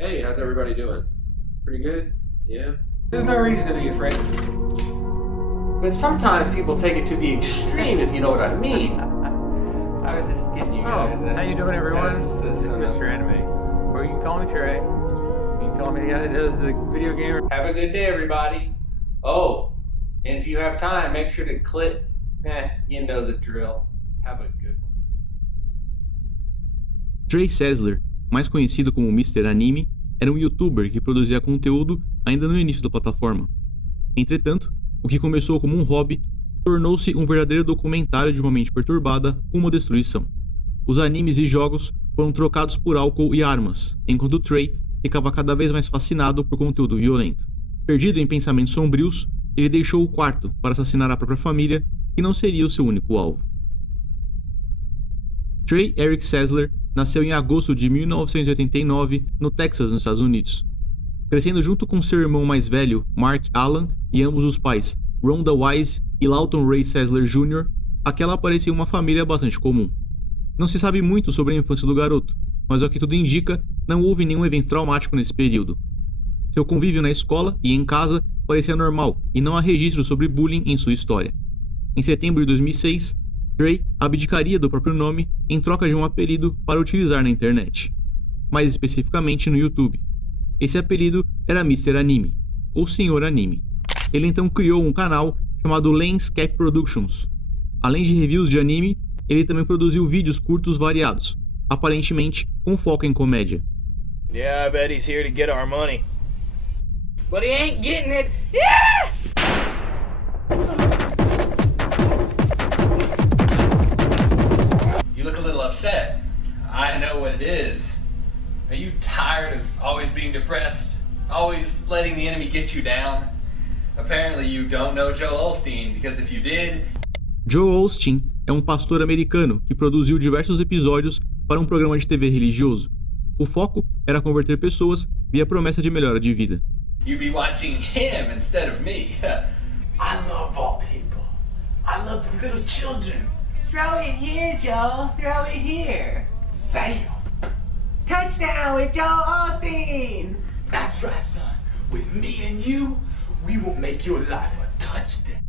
Hey, how's everybody doing? Pretty good? Yeah? There's no reason to be afraid. But sometimes people take it to the extreme, if you know what I mean. I was just kidding you guys. How you doing, everyone? This is Mr. Anime. Or you can call me Trey. You can call me the guy that does the video game. Have a good day, everybody. Oh, and if you have time, make sure to click. You know the drill. Have a good one. Trey Sessler, mais conhecido como Mr. Anime, era um youtuber que produzia conteúdo ainda no início da plataforma. Entretanto, o que começou como um hobby tornou-se um verdadeiro documentário de uma mente perturbada rumo à destruição. Os animes e jogos foram trocados por álcool e armas, enquanto Trey ficava cada vez mais fascinado por conteúdo violento. Perdido em pensamentos sombrios, ele deixou o quarto para assassinar a própria família, que não seria o seu único alvo. Trey Eric Sessler nasceu em agosto de 1989 no Texas, nos Estados Unidos. Crescendo junto com seu irmão mais velho, Mark Alan, e ambos os pais, Rhonda Wise e Lawton Ray Sessler Jr., aquela parecia uma família bastante comum. Não se sabe muito sobre a infância do garoto, mas ao que tudo indica, não houve nenhum evento traumático nesse período. Seu convívio na escola e em casa parecia normal e não há registro sobre bullying em sua história. Em setembro de 2006, Trey abdicaria do próprio nome em troca de um apelido para utilizar na internet, mais especificamente no YouTube. Esse apelido era Mr. Anime, ou Sr. Anime. Ele então criou um canal chamado Landscape Productions. Além de reviews de anime, ele também produziu vídeos curtos variados, aparentemente com foco em comédia. Yeah, I bet he's here to get our money. But he ain't getting it. Yeah! You look a little upset. I know what it is. Are you tired of always being depressed? Always letting the enemy get you down? Apparently you don't know Joel Osteen, because if you did... Joel Osteen é um pastor americano que produziu diversos episódios para um programa de TV religioso. O foco era converter pessoas via promessa de melhora de vida. You'd be watching him instead of me. I love all people. I love the little children. Throw it here, Joel. Throw it here. Sam, Touchdown with Joel Osteen. that's right, son. With me and you, we will make your life a touchdown.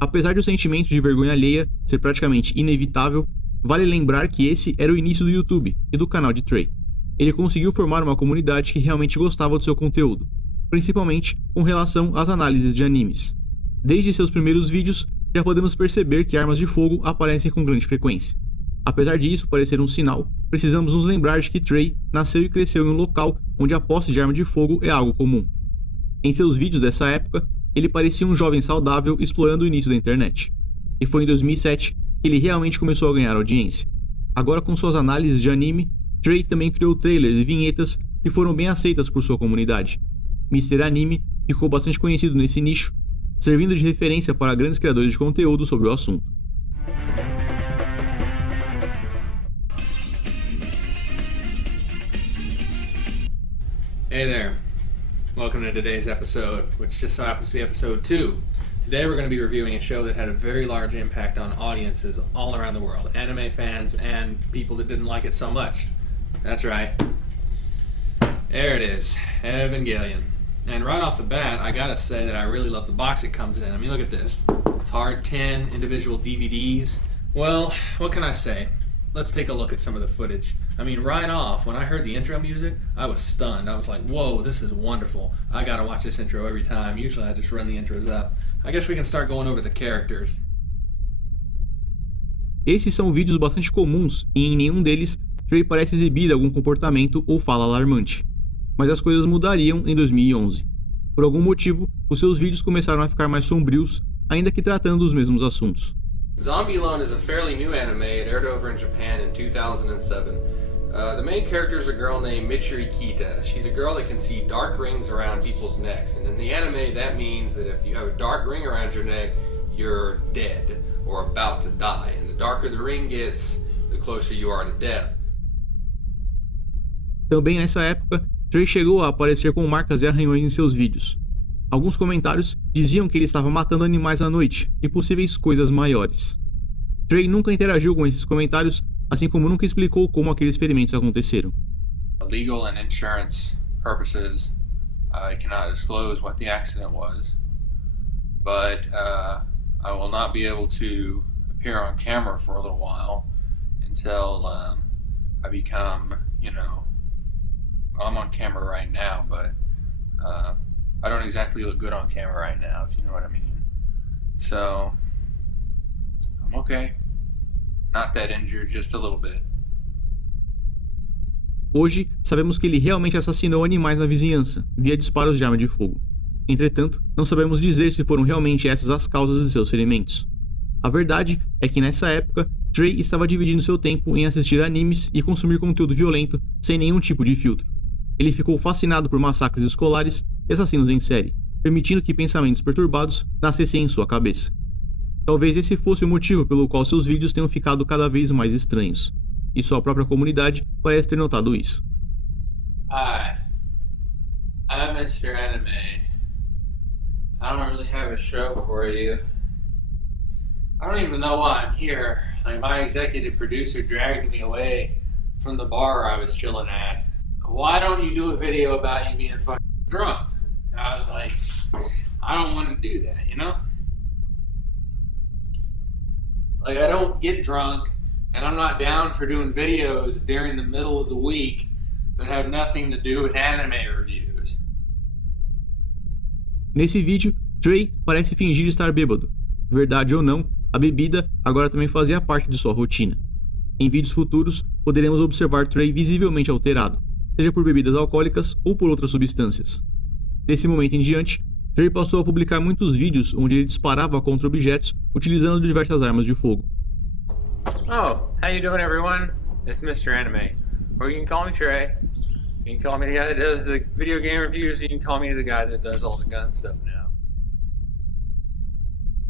Apesar de o sentimento de vergonha alheia ser praticamente inevitável, vale lembrar que esse era o início do YouTube e do canal de Trey. Ele conseguiu formar uma comunidade que realmente gostava do seu conteúdo, principalmente com relação às análises de animes. Desde seus primeiros vídeos, já podemos perceber que armas de fogo aparecem com grande frequência. Apesar disso parecer um sinal, precisamos nos lembrar de que Trey nasceu e cresceu em um local onde a posse de arma de fogo é algo comum. Em seus vídeos dessa época, ele parecia um jovem saudável explorando o início da internet. E foi em 2007 que ele realmente começou a ganhar audiência. Agora com suas análises de anime, Trey também criou trailers e vinhetas que foram bem aceitas por sua comunidade. Mr. Anime ficou bastante conhecido nesse nicho, servindo de referência para grandes criadores de conteúdo sobre o assunto. Hey there. Welcome to today's episode, which just so happens to be episode 2. Today we're going to be reviewing a show that had a very large impact on audiences all around the world, anime fans and people that didn't like it so much. That's right. There it is, Evangelion. And right off the bat, I gotta say that I really love the box it comes in. I mean, look at this. It's hard 10 individual DVDs. Well, what can I say? Let's take a look at some of the footage. I mean, right off, when I heard the intro music, I was stunned. I was like, whoa, this is wonderful. I gotta watch this intro every time. Usually I just run the intros up. I guess we can start going over the characters. Esses são vídeos bastante comuns e em nenhum deles Trey parece exibir algum comportamento ou fala alarmante. Mas as coisas mudariam em 2011. Por algum motivo, os seus vídeos começaram a ficar mais sombrios, ainda que tratando os mesmos assuntos. Zombieland is a fairly new anime. It aired over in Japan in 2007. The main character is a girl named Michiru Kita. She's a girl that can see dark rings around people's necks. And in the anime, that means that if you have a dark ring around your neck, you're dead or about to die. And the darker the ring gets, the closer you are to death. Também nessa época, Trey chegou a aparecer com marcas e arranhões em seus vídeos. Alguns comentários diziam que ele estava matando animais à noite e possíveis coisas maiores. Trey nunca interagiu com esses comentários, assim como nunca explicou como aqueles ferimentos aconteceram. legal and insurance purposes, I cannot disclose what the accident was, but I will not be able to appear on camera for a little while until I become, I'm on camera right now, but I don't exactly look good on camera right now, if you know what I mean. So, I'm okay. Not that injured, just a little bit. Hoje, sabemos que ele realmente assassinou animais na vizinhança, via disparos de arma de fogo. Entretanto, não sabemos dizer se foram realmente essas as causas de seus ferimentos. A verdade é que nessa época, Trey estava dividindo seu tempo em assistir animes e consumir conteúdo violento sem nenhum tipo de filtro. Ele ficou fascinado por massacres escolares e assassinos em série, permitindo que pensamentos perturbados nascessem em sua cabeça. Talvez esse fosse o motivo pelo qual seus vídeos tenham ficado cada vez mais estranhos. E sua própria comunidade parece ter notado isso. Hi, I'm Mr. Anime. I don't really have a show for you. I don't even know why I'm here. Like, my executive producer dragged me away from the bar I was chilling at. Why don't you do a video about you being fucking drunk? And I was like, I don't want to do that, Like, I don't get drunk, and I'm not down for doing videos during the middle of the week that have nothing to do with anime reviews. Nesse vídeo, Trey parece fingir estar bêbado. Verdade ou não, a bebida agora também fazia parte de sua rotina. Em vídeos futuros, poderemos observar Trey visivelmente alterado, seja por bebidas alcoólicas ou por outras substâncias. Desse momento em diante, Trey passou a publicar muitos vídeos onde ele disparava contra objetos utilizando diversas armas de fogo. Oh, how you doing, everyone? It's Mr. Anime. Or you can call me Trey. You can call me the guy that does the video game reviews. You can call me the guy that does all the gun stuff now.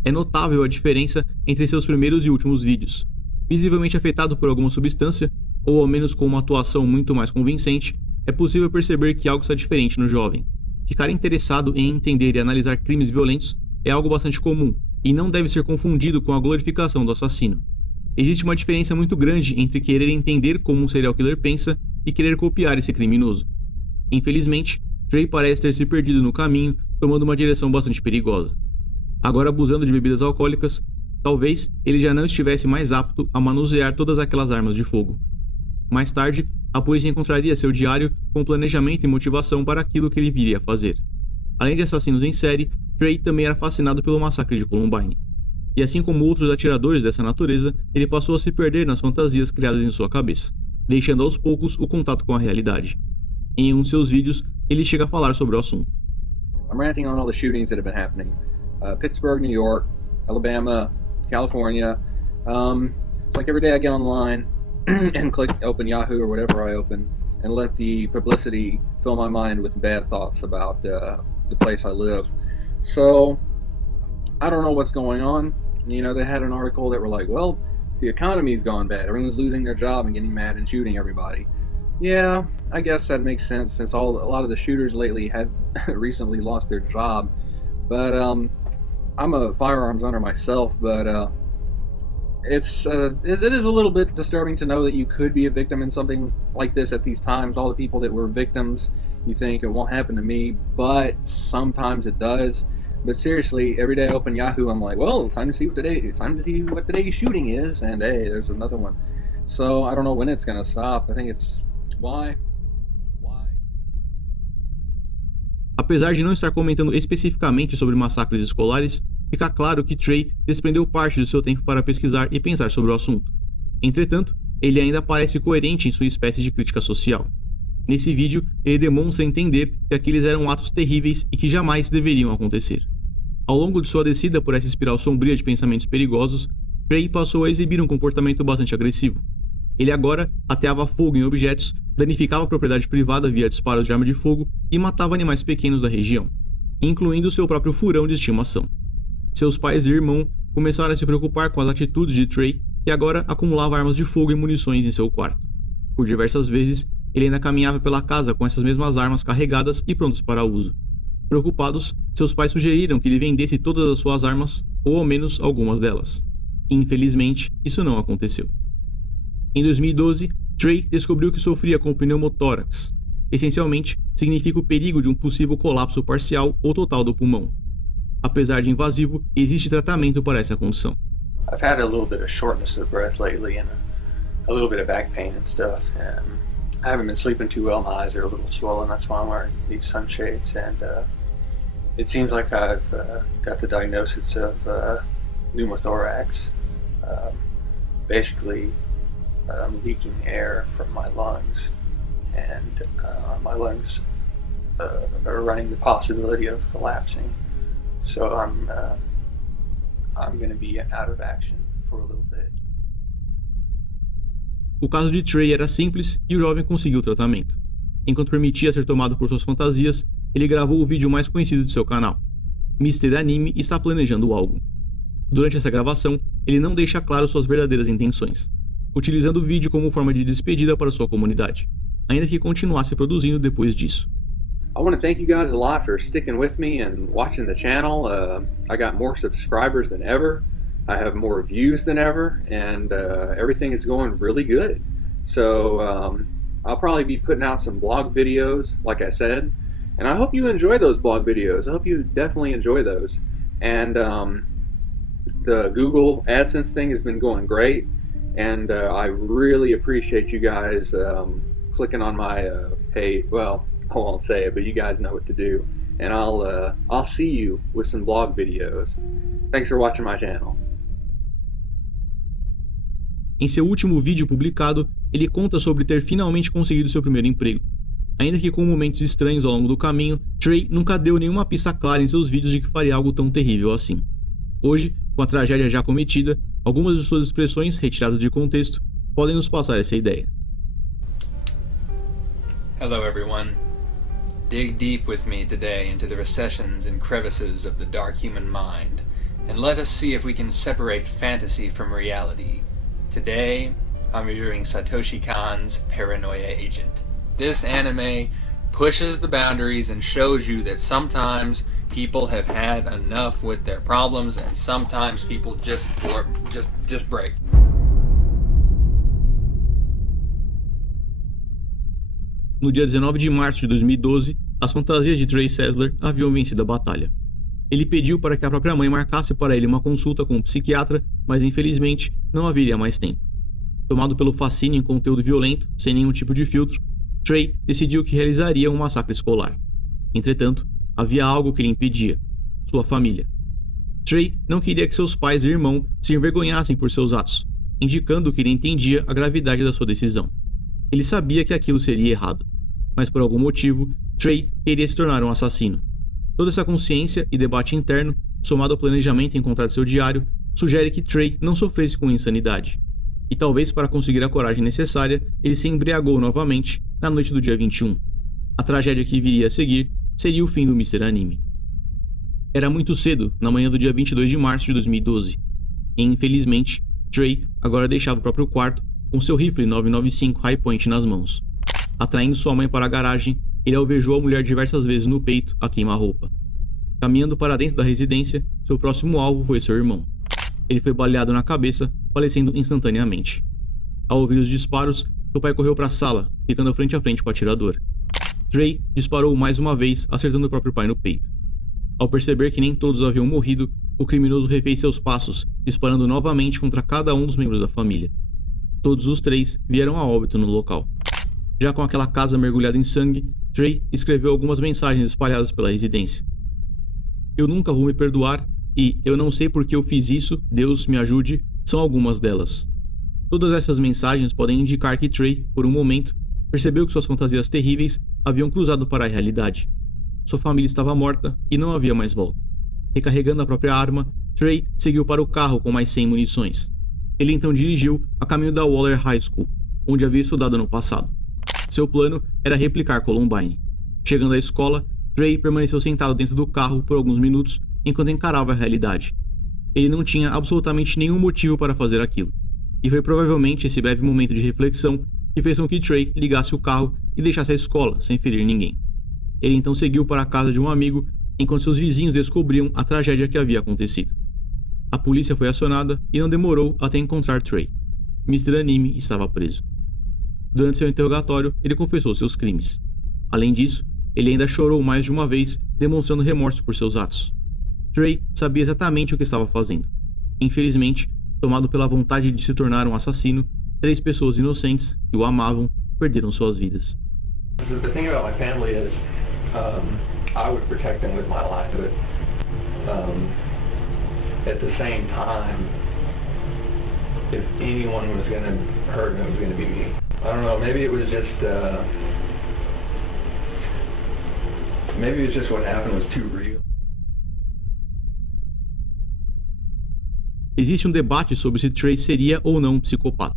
É notável a diferença entre seus primeiros e últimos vídeos. Visivelmente afetado por alguma substância, ou ao menos com uma atuação muito mais convincente, é possível perceber que algo está diferente no jovem. Ficar interessado em entender e analisar crimes violentos é algo bastante comum, e não deve ser confundido com a glorificação do assassino. Existe uma diferença muito grande entre querer entender como um serial killer pensa e querer copiar esse criminoso. Infelizmente, Trey parece ter se perdido no caminho, tomando uma direção bastante perigosa. Agora abusando de bebidas alcoólicas, talvez ele já não estivesse mais apto a manusear todas aquelas armas de fogo. Mais tarde, a polícia encontraria seu diário com planejamento e motivação para aquilo que ele viria a fazer. Além de assassinos em série, Trey também era fascinado pelo massacre de Columbine. E assim como outros atiradores dessa natureza, ele passou a se perder nas fantasias criadas em sua cabeça, deixando aos poucos o contato com a realidade. Em um de seus vídeos, ele chega a falar sobre o assunto. I'm ranting on all the shootings that have been happening. Pittsburgh, New York, Alabama, California. It's like every day I get online and click open Yahoo or whatever I open and let the publicity fill my mind with bad thoughts about the place I live. So I don't know what's going on. They had an article that were like, well, the economy's gone bad. Everyone's losing their job and getting mad and shooting everybody. Yeah, I guess that makes sense since a lot of the shooters lately have recently lost their job. But I'm a firearms owner myself, but it is a little bit disturbing to know that you could be a victim in something like this at these times. All the people that were victims, you think it won't happen to me, but sometimes it does. But seriously, every day I open Yahoo, I'm like, well, time to see what today's shooting is, and hey, there's another one. So I don't know when it's gonna stop. I think it's why. Apesar de não estar comentando especificamente sobre massacres escolares, fica claro que Trey desprendeu parte do seu tempo para pesquisar e pensar sobre o assunto. Entretanto, ele ainda parece coerente em sua espécie de crítica social. Nesse vídeo, ele demonstra entender que aqueles eram atos terríveis e que jamais deveriam acontecer. Ao longo de sua descida por essa espiral sombria de pensamentos perigosos, Trey passou a exibir um comportamento bastante agressivo. Ele agora ateava fogo em objetos, danificava a propriedade privada via disparos de arma de fogo e matava animais pequenos da região, incluindo seu próprio furão de estimação. Seus pais e irmão começaram a se preocupar com as atitudes de Trey, que agora acumulava armas de fogo e munições em seu quarto. Por diversas vezes, ele ainda caminhava pela casa com essas mesmas armas carregadas e prontas para uso. Preocupados, seus pais sugeriram que ele vendesse todas as suas armas, ou ao menos algumas delas. Infelizmente, isso não aconteceu. Em 2012, Trey descobriu que sofria com pneumotórax. Essencialmente, significa o perigo de um possível colapso parcial ou total do pulmão. Apesar de invasivo, existe tratamento para essa condição. I've had a little bit of shortness of breath lately and a little bit of back pain and stuff. I haven't been sleeping too well. My eyes are a little swollen. That's why I'm wearing these sunshades. And it seems like I've got the diagnosis of pneumothorax. Basically, I'm leaking air from my lungs, and my lungs are running the possibility of collapsing. So I'm going to be out of action for a little bit. O caso de Trey era simples e o jovem conseguiu o tratamento. Enquanto permitia ser tomado por suas fantasias, ele gravou o vídeo mais conhecido de seu canal. Mr. Anime está planejando algo. Durante essa gravação, ele não deixa claro suas verdadeiras intenções, utilizando o vídeo como forma de despedida para sua comunidade, ainda que continuasse produzindo depois disso. I want to thank you guys a lot for sticking with me and watching the channel. I got more subscribers than ever. I have more views than ever, and everything is going really good. So I'll probably be putting out some blog videos, like I said, and I hope you enjoy those blog videos. I hope you definitely enjoy those. And the Google AdSense thing has been going great, and I really appreciate you guys clicking on my page. Well, I won't say it, but you guys know what to do. And I'll see you with some blog videos. Thanks for watching my channel. Em seu último vídeo publicado, ele conta sobre ter finalmente conseguido seu primeiro emprego. Ainda que com momentos estranhos ao longo do caminho, Trey nunca deu nenhuma pista clara em seus vídeos de que faria algo tão terrível assim. Hoje, com a tragédia já cometida, algumas de suas expressões, retiradas de contexto, podem nos passar essa ideia. Hello everyone. Dig deep with me today into the recessions and crevices of the dark human mind, and let us see if we can separate fantasy from reality. Today, I'm reviewing Satoshi Kon's Paranoia Agent. This anime pushes the boundaries and shows you that sometimes people have had enough with their problems, and sometimes people just break. No dia 19 de março de 2012, as fantasias de Trey Sessler haviam vencido a batalha. Ele pediu para que a própria mãe marcasse para ele uma consulta com um psiquiatra, mas infelizmente não haveria mais tempo. Tomado pelo fascínio em conteúdo violento, sem nenhum tipo de filtro, Trey decidiu que realizaria um massacre escolar. Entretanto, havia algo que lhe impedia: sua família. Trey não queria que seus pais e irmão se envergonhassem por seus atos, indicando que ele entendia a gravidade da sua decisão. Ele sabia que aquilo seria errado, mas por algum motivo, Trey queria se tornar um assassino. Toda essa consciência e debate interno, somado ao planejamento em encontrar seu diário, sugere que Trey não sofresse com insanidade. E talvez para conseguir a coragem necessária, ele se embriagou novamente na noite do dia 21. A tragédia que viria a seguir seria o fim do Mr. Anime. Era muito cedo, na manhã do dia 22 de março de 2012. E, infelizmente, Trey agora deixava o próprio quarto com seu rifle 995 Hi-Point nas mãos. Atraindo sua mãe para a garagem, ele alvejou a mulher diversas vezes no peito a queima-roupa. Caminhando para dentro da residência, seu próximo alvo foi seu irmão. Ele foi baleado na cabeça, falecendo instantaneamente. Ao ouvir os disparos, seu pai correu para a sala, ficando frente a frente com o atirador. Trey disparou mais uma vez, acertando o próprio pai no peito. Ao perceber que nem todos haviam morrido, o criminoso refez seus passos, disparando novamente contra cada um dos membros da família. Todos os três vieram a óbito no local. Já com aquela casa mergulhada em sangue, Trey escreveu algumas mensagens espalhadas pela residência. "Eu nunca vou me perdoar" e "eu não sei por que eu fiz isso, Deus me ajude" são algumas delas. Todas essas mensagens podem indicar que Trey, por um momento, percebeu que suas fantasias terríveis haviam cruzado para a realidade. Sua família estava morta e não havia mais volta. Recarregando a própria arma, Trey seguiu para o carro com mais 100 munições. Ele então dirigiu a caminho da Waller High School, onde havia estudado no passado. Seu plano era replicar Columbine. Chegando à escola, Trey permaneceu sentado dentro do carro por alguns minutos enquanto encarava a realidade. Ele não tinha absolutamente nenhum motivo para fazer aquilo, e foi provavelmente esse breve momento de reflexão que fez com que Trey ligasse o carro e deixasse a escola sem ferir ninguém. Ele então seguiu para a casa de um amigo enquanto seus vizinhos descobriam a tragédia que havia acontecido. A polícia foi acionada e não demorou até encontrar Trey. Mr. Anime estava preso. Durante seu interrogatório, ele confessou seus crimes. Além disso, ele ainda chorou mais de uma vez, demonstrando remorso por seus atos. Trey sabia exatamente o que estava fazendo. Infelizmente, tomado pela vontade de se tornar um assassino, 3 pessoas inocentes que o amavam perderam suas vidas. The thing about my family is, I would protect them with my life, but at the same time, if anyone was going to hurt them, it was going to be me. I don't know, maybe it was just what happened was too real. Existe um debate sobre se Trey seria ou não um psicopata.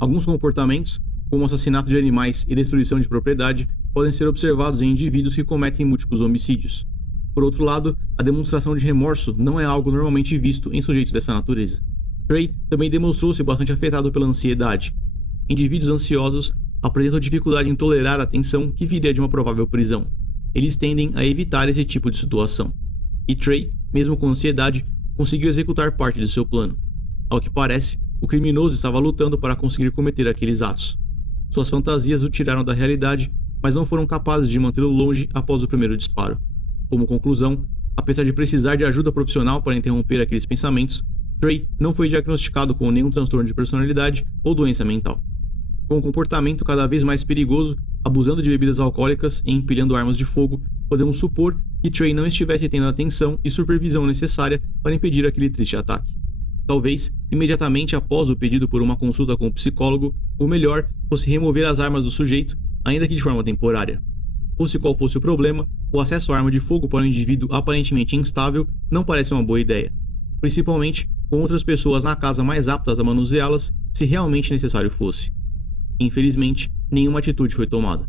Alguns comportamentos, como assassinato de animais e destruição de propriedade, podem ser observados em indivíduos que cometem múltiplos homicídios. Por outro lado, a demonstração de remorso não é algo normalmente visto em sujeitos dessa natureza. Trey também demonstrou-se bastante afetado pela ansiedade. Indivíduos ansiosos apresentam dificuldade em tolerar a tensão que viria de uma provável prisão. Eles tendem a evitar esse tipo de situação. E Trey, mesmo com ansiedade, conseguiu executar parte de seu plano. Ao que parece, o criminoso estava lutando para conseguir cometer aqueles atos. Suas fantasias o tiraram da realidade, mas não foram capazes de mantê-lo longe após o primeiro disparo. Como conclusão, apesar de precisar de ajuda profissional para interromper aqueles pensamentos, Trey não foi diagnosticado com nenhum transtorno de personalidade ou doença mental. Com um comportamento cada vez mais perigoso, abusando de bebidas alcoólicas e empilhando armas de fogo, podemos supor que Trey não estivesse tendo a atenção e supervisão necessária para impedir aquele triste ataque. Talvez, imediatamente após o pedido por uma consulta com o psicólogo, o melhor fosse remover as armas do sujeito, ainda que de forma temporária. Fosse qual fosse o problema, o acesso à arma de fogo para um indivíduo aparentemente instável não parece uma boa ideia, principalmente com outras pessoas na casa mais aptas a manuseá-las, se realmente necessário fosse. Infelizmente, nenhuma atitude foi tomada.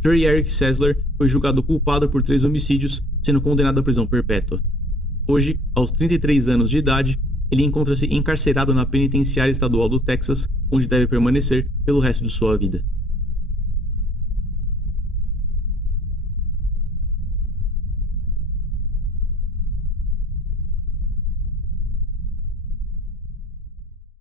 Trey Eric Sessler foi julgado culpado por 3 homicídios, sendo condenado à prisão perpétua. Hoje, aos 33 anos de idade, ele encontra-se encarcerado na penitenciária estadual do Texas, onde deve permanecer pelo resto de sua vida.